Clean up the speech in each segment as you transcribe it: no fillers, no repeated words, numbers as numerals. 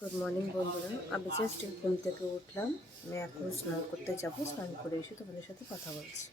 Good morning বন্ধুরা, আমি জাস্ট ঘুম থেকে উঠলাম। আমি এখন স্নান করতে যাবো, স্নান করে এসে তোমাদের সাথে কথা বলছি।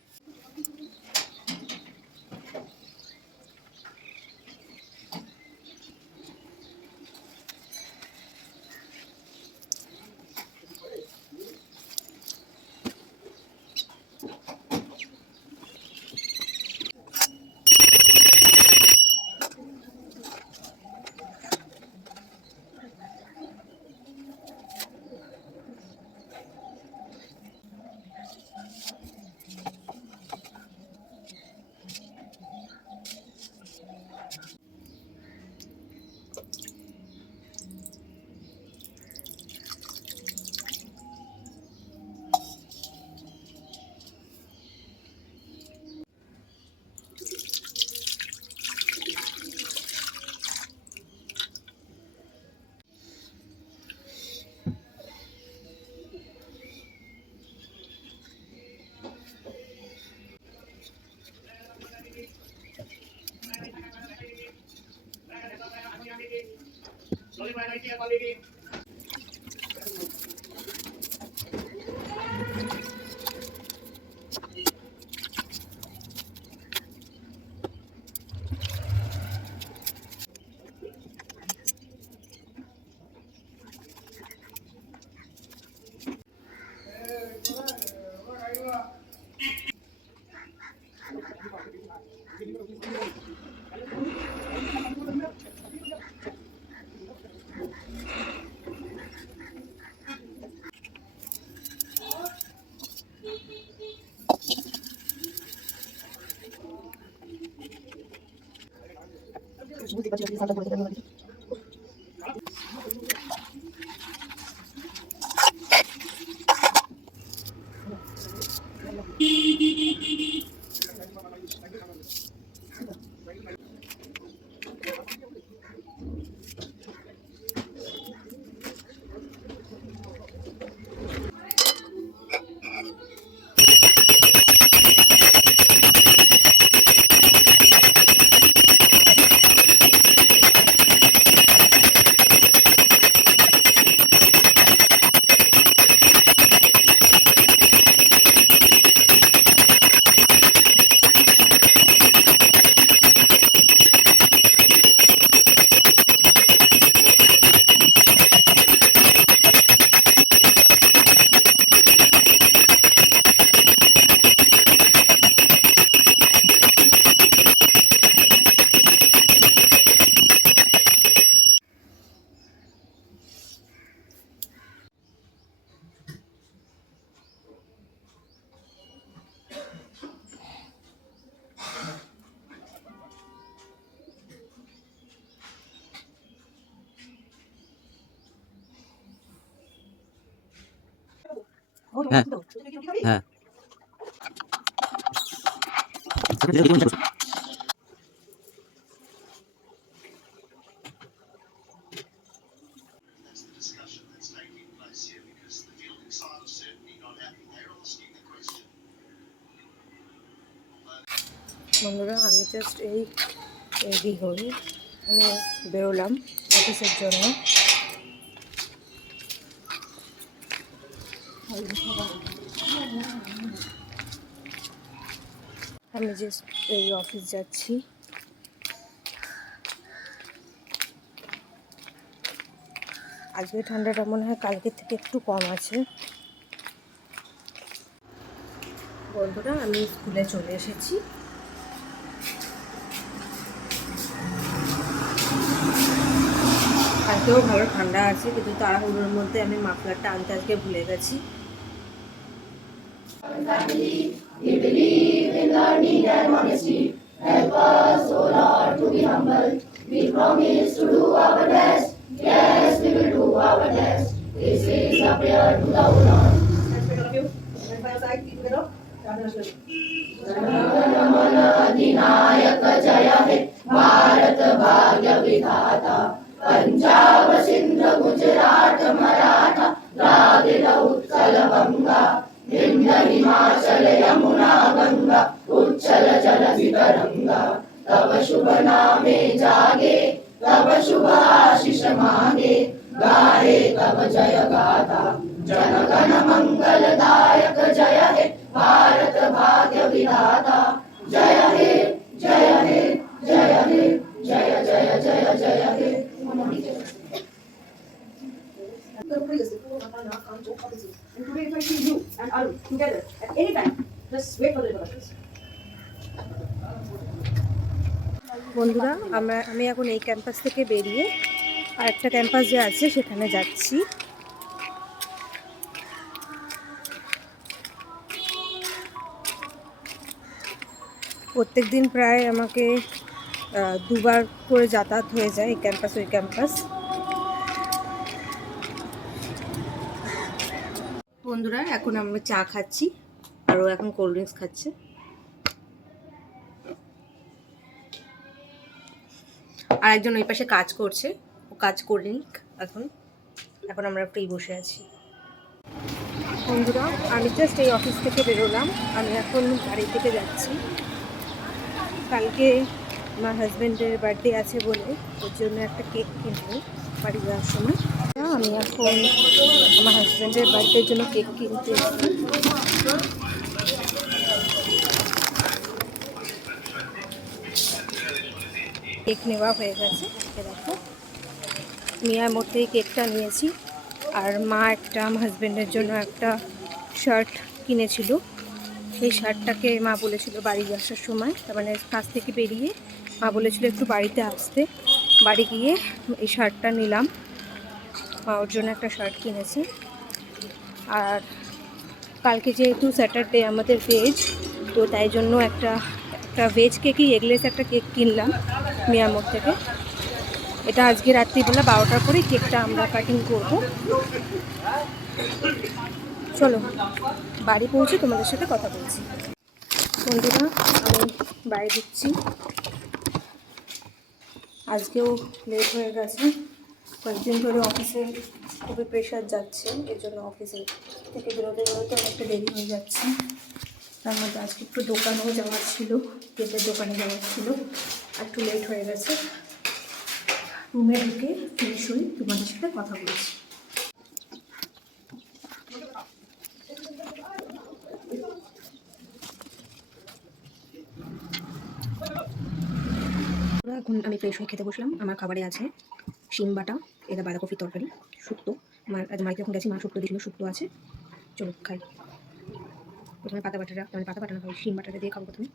হ্যাঁ হ্যাঁ বন্ধুরা, আমি জাস্ট এই রেডি হয়ে মানে বেরোলাম অফিসের জন্য। আমি জাস্ট এই অফিস যাচ্ছি। আজকে ঠান্ডাটা মনে হয় কালকের থেকে একটু কম আছে। বন্ধুরা, আমি স্কুলে চলে এসেছি। কালকেও ভালো ঠান্ডা আছে, কিন্তু তাড়াহুড়োর মধ্যে আমি মাফলারটা আনতে আজকে ভুলে গেছি। We believe in learning and honesty. Help us, O Lord, to be humble. We promise to do our best. Yes, we will do our best. This is a prayer to the O Lord. जनगण अधिनायक जय हे भारत भाग्य विधाता पंजाब सिंध गुजरात मराठा द्राविड उत्कल बंगा विंध्य हिमाचल यमुना गंगा उच्चल जलधि तरंगा तब शुभ नामे जागे तब शुभ आशीष मांगे गाए तव जय गाथा। जन गण मंगलदायक जय हे भारत भाग्य विधाता। जय हे जय हे जय हे जय जय जय जय हे। And today if I see you and Arun together at any time, just wait for the introductions. বন্ধুরা আমি এখন এই ক্যাম্পাস থেকে বেরিয়ে আর একটা ক্যাম্পাস যে আছে সেখানে যাচ্ছি। প্রত্যেক দিন প্রায় আমাকে দুবার করে যাতায়াত হয়ে যায় এই ক্যাম্পাস ওই ক্যাম্পাস। বন্ধুরা এখন আমরা চা খাচ্ছি আর ও এখন কোল্ড ড্রিঙ্কস খাচ্ছে। আর একজন ওই পাশে কাজ করছে, ও কাজ করে নিক। এখন আমরা ফ্রি বসে আছি। বন্ধুরা আমি জাস্ট এই অফিস থেকে বেরোলাম, আমি এখন বাড়ি থেকে যাচ্ছি। কালকে আমার হাজব্যান্ডের বার্থডে আছে বলে ওর জন্য একটা কেক কিনবো বাড়ি যাওয়ার সময়। আমি এখন আমার হাজব্যান্ডের বার্থডের জন্য কেক কিনতে এসেছি। কেক নেওয়া হয়ে গেছে, দেখো মিয়ার মধ্যেই কেকটা নিয়েছি। আর মা একটা আমার হাজব্যান্ডের জন্য একটা শার্ট কিনেছিল, সেই শার্টটাকে মা বলেছিল বাড়ি আসার সময়, তার মানে কাজ থেকে বেরিয়ে মা বলেছিল একটু বাড়িতে আসতে। বাড়ি গিয়ে এই শার্টটা নিলাম, মা ওর জন্য একটা শার্ট কিনেছে। আর কালকে যেহেতু স্যাটারডে আমাদের ভেজ, তো তাই জন্য একটা ভেজ কেকই এগলেস একটা কেক কিনলাম মিয়ামোর থেকে। এটা আজকে রাত্রিবেলা 12টার পরে কেকটা আমরা কাটিং করব। চলো বাড়ি পৌঁছে তোমাদের সাথে কথা বলছি। বন্ধুরা আমি বাড়ি দিচ্ছি, আজকেও লেট হয়ে গেছে। কয়েকদিন ধরে অফিসে খুবই প্রেশার যাচ্ছে, এর জন্য অফিসে থেকে বেরোতে অনেকটা দেরি হয়ে যাচ্ছে। তার মধ্যে আজকে একটু দোকানেও যাওয়ার ছিল, কেকের দোকানে যাওয়ার ছিল, আর একটু লেট হয়ে গেছে। রুমে ঢুকে ফ্রেশ হয়ে তোমাদের সাথে কথা বলছি। এখন আমি ফ্রেশ হয়ে খেতে বসলাম। আমার খাবারে আছে শিম বাটা, এটা বাঁধাকপির তরকারি, শুক্তো। আমার আজ মাইকে যখন গেছি মা শুক্তো দিয়েছিল, শুক্তো আছে। চলো খাই। প্রথমে পাতা বাটাটা, মানে পাতা বাটা না হয় শিম বাটাটা দিয়ে খাবো প্রথমে।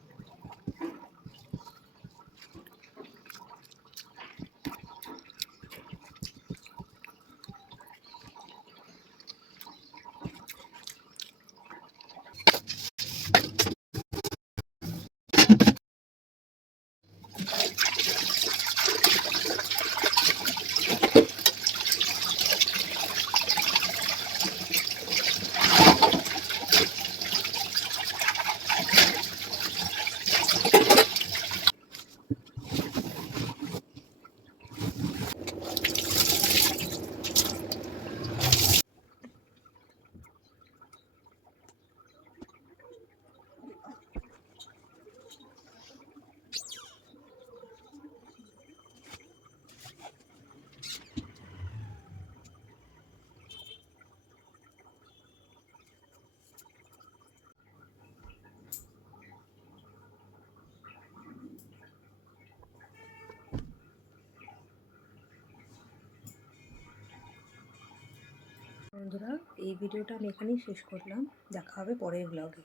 বন্ধুরা এই ভিডিওটা আমি এখানেই শেষ করলাম, দেখা হবে পরের ব্লগে।